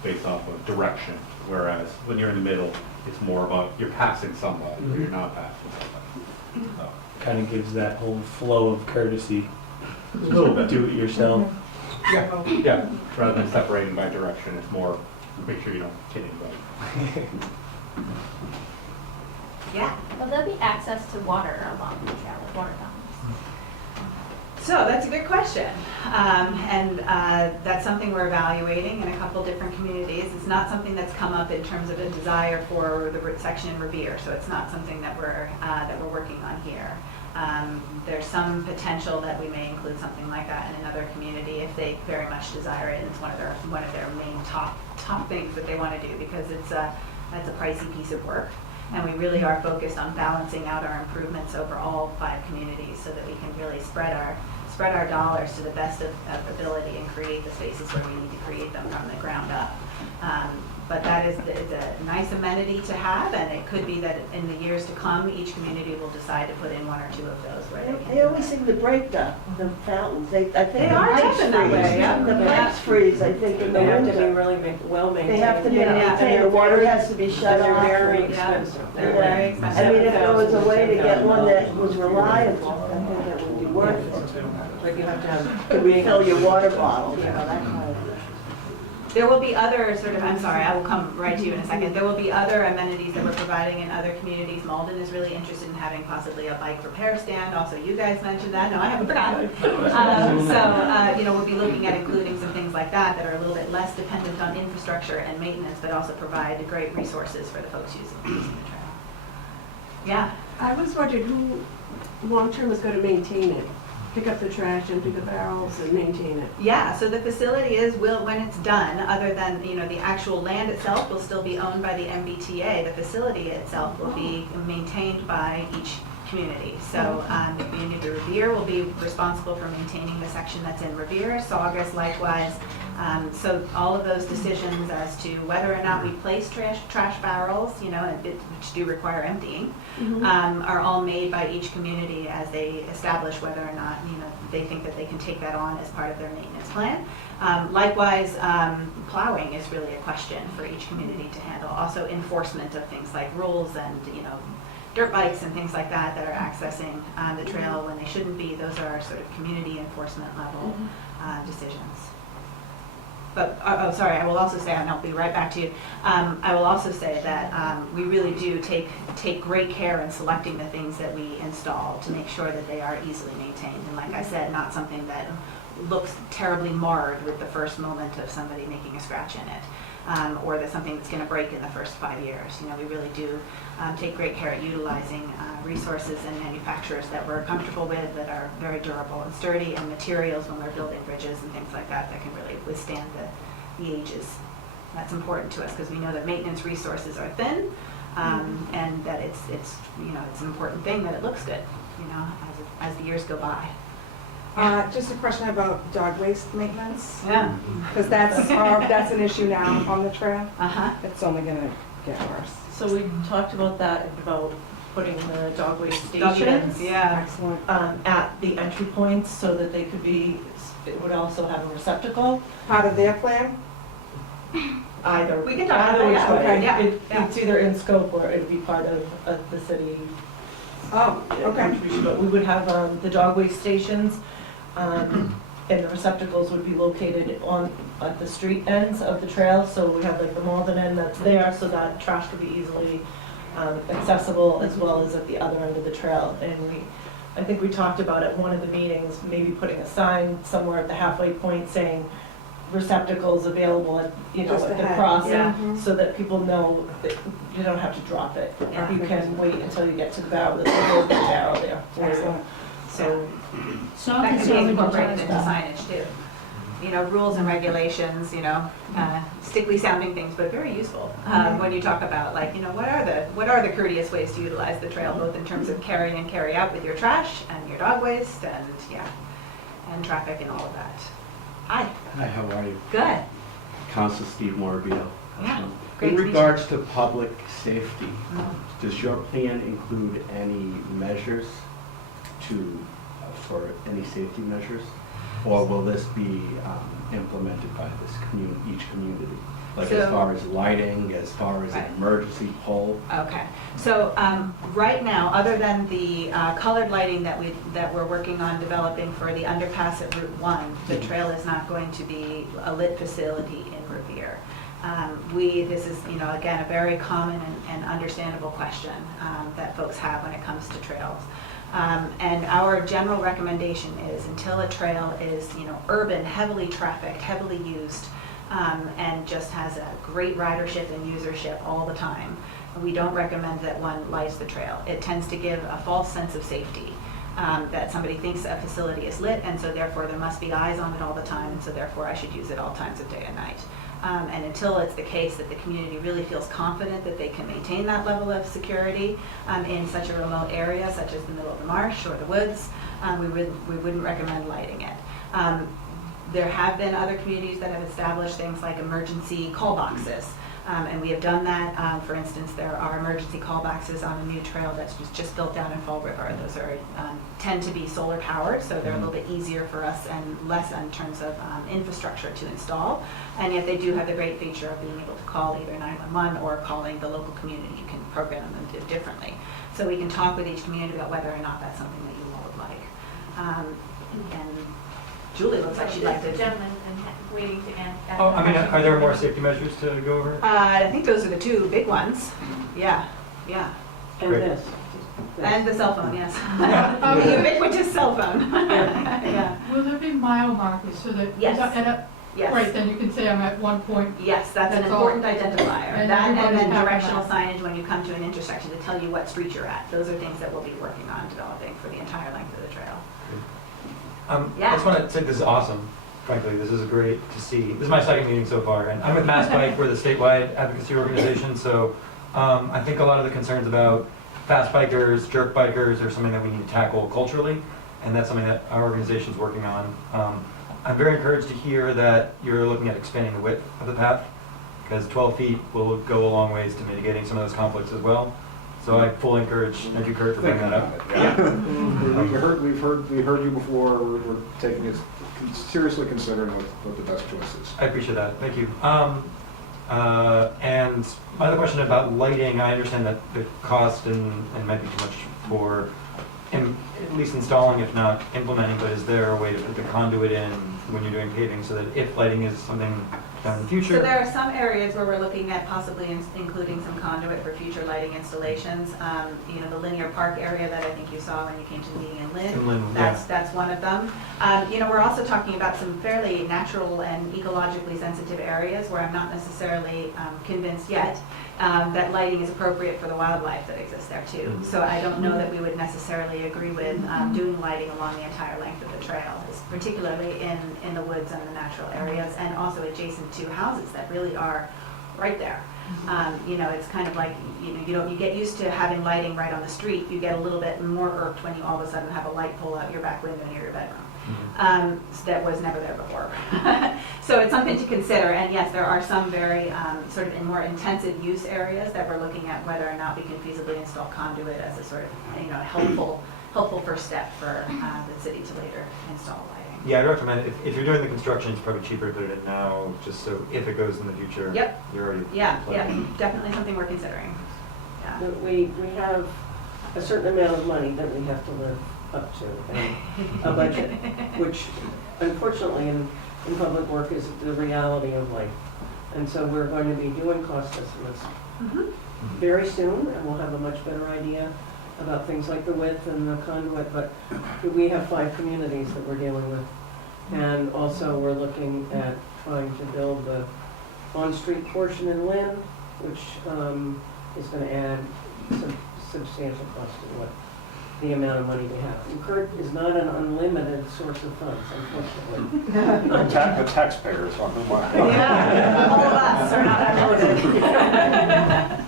based off of direction, whereas when you're in the middle, it's more about you're passing somebody or you're not passing somebody. So, Kind of gives that whole flow of courtesy. a little bit. Do it yourself. Yeah, rather than separating by direction, it's more make sure you don't hit anybody. Yeah. Will there be access to water along the trail, like water fountains? So that's a good question. And that's something we're evaluating in a couple different communities. It's not something that's come up in terms of a desire for the section in Revere, so it's not something that we're working on here. There's some potential that we may include something like that in another community if they very much desire it, and it's one of their main top things that they want to do, because that's a pricey piece of work. And we really are focused on balancing out our improvements over all 5 communities so that we can really spread our dollars to the best of ability and create the spaces where we need to create them from the ground up. But that is a nice amenity to have, and it could be that in the years to come, each community will decide to put in 1 or 2 of those where they can. They always seem to break the fountains. I think They the are pipes tough in that freeze. way, yeah. The Yeah. pipes freeze, I think, in the They have to be winter. really well maintained. They have to be Yeah. maintained, the water has to be shut And off. they're very and- expensive. They're Yeah. very expensive. I mean, if there was a way to get one that was reliable, I think that would be worth it. Like you have to have. To refill your water bottle, you know, that kind of. There will be other I'm sorry, I will come right to you in a second. There will be other amenities that we're providing in other communities. Malden is really interested in having possibly a bike repair stand. Also, you guys mentioned that. No, I haven't forgotten. We'll be looking at including some things like that are a little bit less dependent on infrastructure and maintenance, but also provide great resources for the folks using the trail. Yeah. I was wondering who long-term is going to maintain it? Pick up the trash, empty the barrels, and maintain it? Yeah, so the facility when it's done, other than, the actual land itself will still be owned by the MBTA, the facility itself will be maintained by each community. So the community of Revere will be responsible for maintaining the section that's in Revere, Saugus likewise. So all of those decisions as to whether or not we place trash barrels, which do require emptying, are all made by each community as they establish whether or not, they think that they can take that on as part of their maintenance plan. Likewise, plowing is really a question for each community to handle. Also enforcement of things like rules and, dirt bikes and things like that are accessing the trail when they shouldn't be. Those are sort of community enforcement level decisions. But, sorry, I will also say, and I'll be right back to you, I will also say that we really do take great care in selecting the things that we install to make sure that they are easily maintained. And like I said, not something that looks terribly marred with the first moment of somebody making a scratch in it. Or that something that's going to break in the first 5 years. We really do take great care at utilizing resources and manufacturers that we're comfortable with, that are very durable and sturdy, and materials when we're building bridges and things like that can really withstand the ages. That's important to us because we know that maintenance resources are thin, and that it's an important thing that it looks good, as the years go by. Just a question about dog waste maintenance. Yeah. Because that's an issue now on the trail. Uh-huh. It's only gonna get worse. So we talked about that, about putting the dog waste Dog stations bins, yeah. Excellent. at the entry points so that they could be, it would also have a receptacle. Part of their plan? Either. We can talk about either that, which yeah. way. Okay. Yeah. It's either in scope or it'd be part of the city. Oh, okay. But we would have the dog waste stations, and the receptacles would be located at the street ends of the trail. So we have like the Malden end that's there, so that trash could be easily accessible, as well as at the other end of the trail. And I think we talked about at one of the meetings, maybe putting a sign somewhere at the halfway point saying receptacles available at, Just at the ahead, crossing, yeah. so that people know that you don't have to drop it. Yeah. You can wait until you get to the barrel, there's a little barrel there for you. Excellent. So, That can be incorporated into signage too. Rules and regulations, stickly sounding things, but very useful when you talk about what are the courteous ways to utilize the trail, both in terms of carry in and carry out with your trash and your dog waste and traffic and all of that. Hi. Hi, how are you? Good. Council Steve Morabito. Yeah, great In to meet you. regards to public safety, does your plan include any measures for any safety measures? Or will this be implemented by each community? Like as So- far as lighting, as far as an Right. emergency pole? Okay, so right now, other than the colored lighting that we're working on developing for the underpass at Route 1, the trail is not going to be a lit facility in Revere. This is, again, a very common and understandable question that folks have when it comes to trails. And our general recommendation is until a trail is, urban, heavily trafficked, heavily used, and just has a great ridership and usership all the time, we don't recommend that one lights the trail. It tends to give a false sense of safety, that somebody thinks a facility is lit, and so therefore there must be eyes on it all the time, and so therefore I should use it all times of day and night. And until it's the case that the community really feels confident that they can maintain that level of security in such a remote area, such as the middle of the marsh or the woods, we wouldn't recommend lighting it. There have been other communities that have established things like emergency call boxes, and we have done that. For instance, there are emergency call boxes on a new trail that's just built down in Fall River. Those are tend to be solar powered, so they're a little bit easier for us and less in terms of infrastructure to install. And yet they do have the great feature of being able to call either 911 or calling the local community. You can program them differently. So we can talk with each community about whether or not that's something that you all would like. And Julie looks like she'd like to. Gentlemen, waiting to ask. Oh, I mean, are there more safety measures to go over? I think those are the two big ones. Yeah. And Great. this. And the cell phone, yes. The ubiquitous cell phone. Yeah. Will there be mile markers so that? Yes. Yes. Right, then you can say I'm at one point. Yes, that's an That's all. important identifier. And That and everybody's then having directional that. signage when you come to an intersection to tell you what street you're at. Those are things that we'll be working on developing for the entire length of the trail. I just want to say this is awesome. Frankly, this is great to see. This is my second meeting so far, and I'm with Mass Bike. We're the statewide advocacy organization, so I think a lot of the concerns about fast bikers, jerk bikers are something that we need to tackle culturally, and that's something that our organization's working on. I'm very encouraged to hear that you're looking at expanding the width of the path, because 12 feet will go a long ways to mitigating some of those conflicts as well. So I fully encourage, thank you, Kurt, for bringing that up. We heard you before. We're taking it seriously, considering what the best choice is. I appreciate that, thank you. And my other question about lighting, I understand that the cost and might be too much for at least installing, if not implementing, but is there a way to put the conduit in when you're doing paving so that if lighting is something done in the future? So there are some areas where we're looking at possibly including some conduit for future lighting installations. The linear park area that I think you saw when you came to the meeting in Lynn, that's one of them. We're also talking about some fairly natural and ecologically sensitive areas where I'm not necessarily convinced yet that lighting is appropriate for the wildlife that exists there too. So I don't know that we would necessarily agree with doing lighting along the entire length of the trail, particularly in the woods and the natural areas, and also adjacent to houses that really are right there. It's kind of like, you get used to having lighting right on the street. You get a little bit more irked when you all of a sudden have a light pull out your back window near your bedroom. That was never there before. So it's something to consider, and yes, there are some very sort of in more intensive use areas that we're looking at whether or not we can feasibly install conduit as a sort of helpful first step for the city to later install lighting. Yeah, I'd recommend, if you're doing the construction, it's probably cheaper to put it in now, just so if it goes in the future, Yep. you're already. Yeah, definitely something we're considering. Yeah. But we have a certain amount of money that we have to live up to, and a budget, which unfortunately in public work is the reality of life. And so we're going to be doing cost estimates very soon, and we'll have a much better idea about things like the width and the conduit, but we have 5 communities that we're dealing with. And also we're looking at trying to build the on-street portion in Lynn, which is going to add some substantial cost to what the amount of money we have. And Kurt is not an unlimited source of funds, unfortunately. The taxpayers on the line. Yeah, all of us are not unlimited.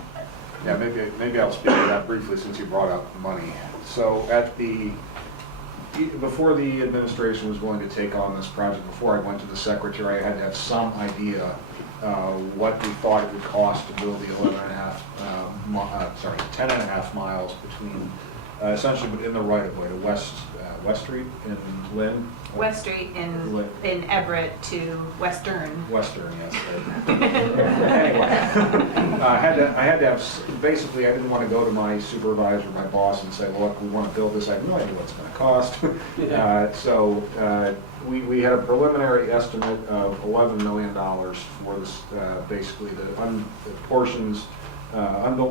Yeah, maybe I'll speak to that briefly since you brought up money. So at the before the administration was willing to take on this project, before I went to the secretary, I had to have some idea what we thought it would cost to build the 10 and a half miles between, essentially in the right of way to West Street in Lynn. West Street in Everett to Western. Western, yes. Anyway, I had to have, basically, I didn't want to go to my supervisor, my boss, and say, look, we want to build this. I have no idea what it's going to cost. So we had a preliminary estimate of $11 million for this, basically the unbuilt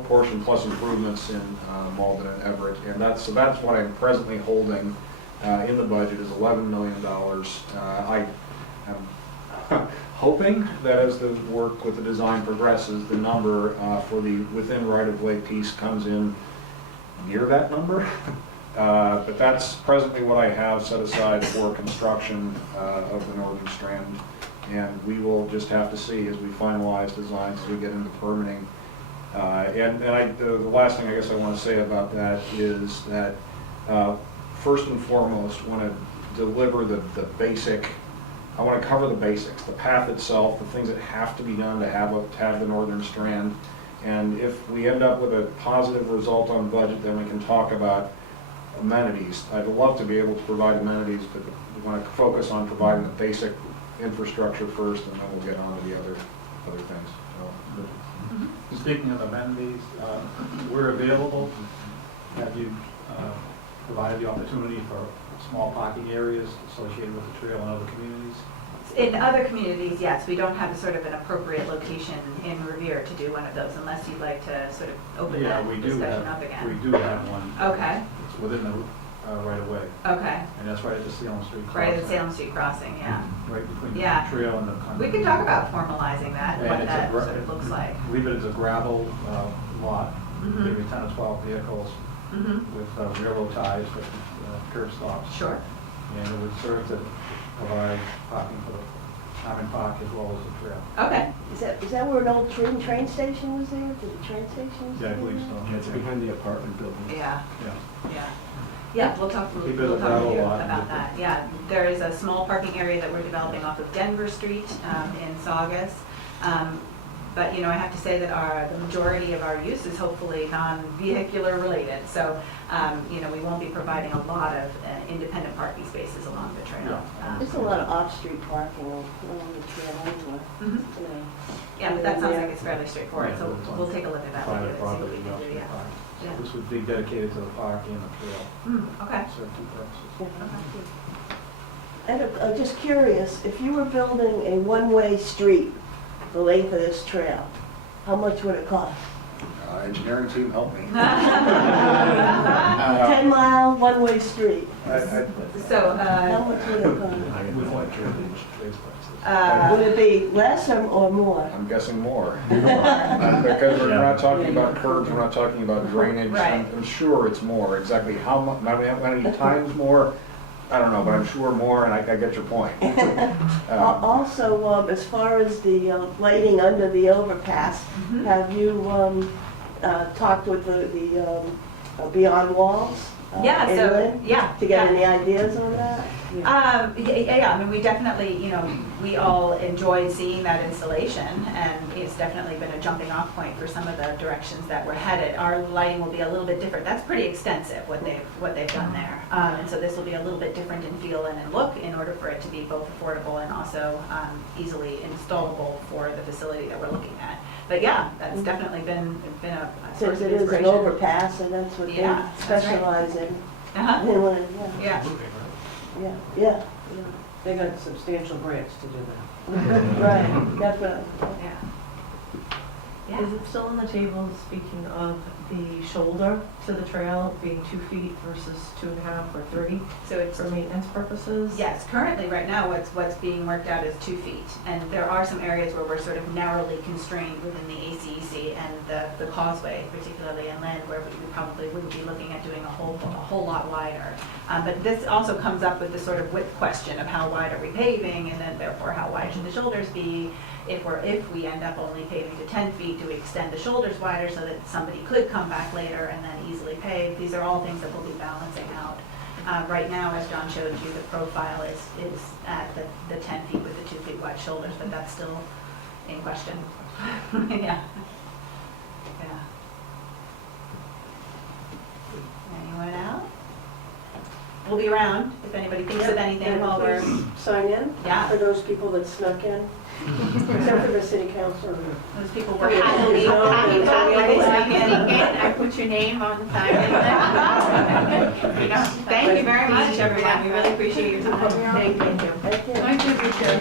portion plus improvements in Malden and Everett. And that's what I'm presently holding in the budget is $11 million. I am hoping that as the work with the design progresses, the number for the within right-of-way piece comes in near that number. But that's presently what I have set aside for construction of the Northern Strand. And we will just have to see as we finalize designs, as we get into permitting. The last thing I guess I want to say about that is that first and foremost, want to deliver the basic, I want to cover the basics, the path itself, the things that have to be done to have the Northern Strand. And if we end up with a positive result on budget, then we can talk about amenities. I'd love to be able to provide amenities, but we want to focus on providing the basic infrastructure first, and then we'll get on to the other things. So, Speaking of amenities, we're available. Have you provided the opportunity for small parking areas associated with the trail in other communities? In other communities, yes, we don't have a sort of an appropriate location in Revere to do one of those, unless you'd like to sort of open that discussion up again. We do have one. Okay. It's within the right of way. Okay. And that's right at the Salem Street crossing. Right at the Salem Street crossing, yeah. Right between the Yeah. trail and the. We can talk about formalizing that, And what it's that sort of looks like. Leave it as a gravel lot, Mhm. maybe 10 or 12 vehicles Mhm. with railroad ties with curb stops. Sure. And it would serve to provide parking for the common park as well as the trail. Okay. Is that where an old train station was there? Did the train station was Yeah, I there? believe so. Yeah, it's behind the apartment building. Yeah. Yeah. Yeah. Yeah, we'll talk Keep it with a you gravel lot. about that. Yeah, there is a small parking area that we're developing off of Denver Street in Saugus. But, you know, I have to say that the majority of our use is hopefully non-vehicular related. So, you know, we won't be providing a lot of independent parking spaces along the trail. There's a lot of off-street parking along the trail anyway. Mhm. You know. Yeah, but that sounds like it's fairly straightforward, Yeah, so it's on we'll take a look at that. Private later and see property, what we can do, off-street yeah. park. Yeah. This would be dedicated to the park and the trail. Okay. Serve two purposes. And I'm just curious, if you were building a one-way street, the length of this trail, how much would it cost? engineering team, help me. 10-mile, one-way street. So, How much would it cost? Uh, Would it be less or more? I'm guessing more. Because we're not talking about curbs, we're not talking about drainage. Right. I'm sure it's more. Exactly how many times more, I don't know, but I'm sure more, and I get your point. Also, as far as the lighting under the overpass, have you talked with the Beyond Walls? Yeah, so, inland, yeah. To get any ideas on that? Yeah, I mean, we definitely, you know, we all enjoyed seeing that installation, and it's definitely been a jumping off point for some of the directions that we're headed. Our lighting will be a little bit different. That's pretty extensive, what they've done there. And so this will be a little bit different in feel and in look in order for it to be both affordable and also easily installable for the facility that we're looking at. But yeah, that's definitely been a source Since of it is an inspiration. overpass, and that's what Yeah, they that's right. specialize in. Uh-huh. They wanna- Yeah. Yeah, They got substantial grants to do that. right, definitely. Yeah. Yeah. Is it still on the table, speaking of the shoulder to the trail being 2 feet versus 2.5 or 3 So it's for maintenance purposes? Yes, currently, right now, what's being worked out is 2 feet. And there are some areas where we're sort of narrowly constrained within the ACEC and the causeway, particularly inland, where we probably wouldn't be looking at doing a whole lot wider. But this also comes up with the sort of width question of how wide are we paving, and then therefore how wide should the shoulders be? If we end up only paving to 10 feet, do we extend the shoulders wider so that somebody could come back later and then easily pave? These are all things that we'll be balancing out. Right now, as John showed you, the profile is at the 10 feet with the 2 feet wide shoulders, but that's still in question. Yeah. Yeah. Anyone else? We'll be around if anybody thinks of anything And while we're, please sign in yeah, for those people that snuck in, except for the city councilor. those people were Yeah. happily, Yeah. I put your name on the sign. Thank you very much, everyone. We really appreciate your time. Thank you. Thank you. Thank you, Chair.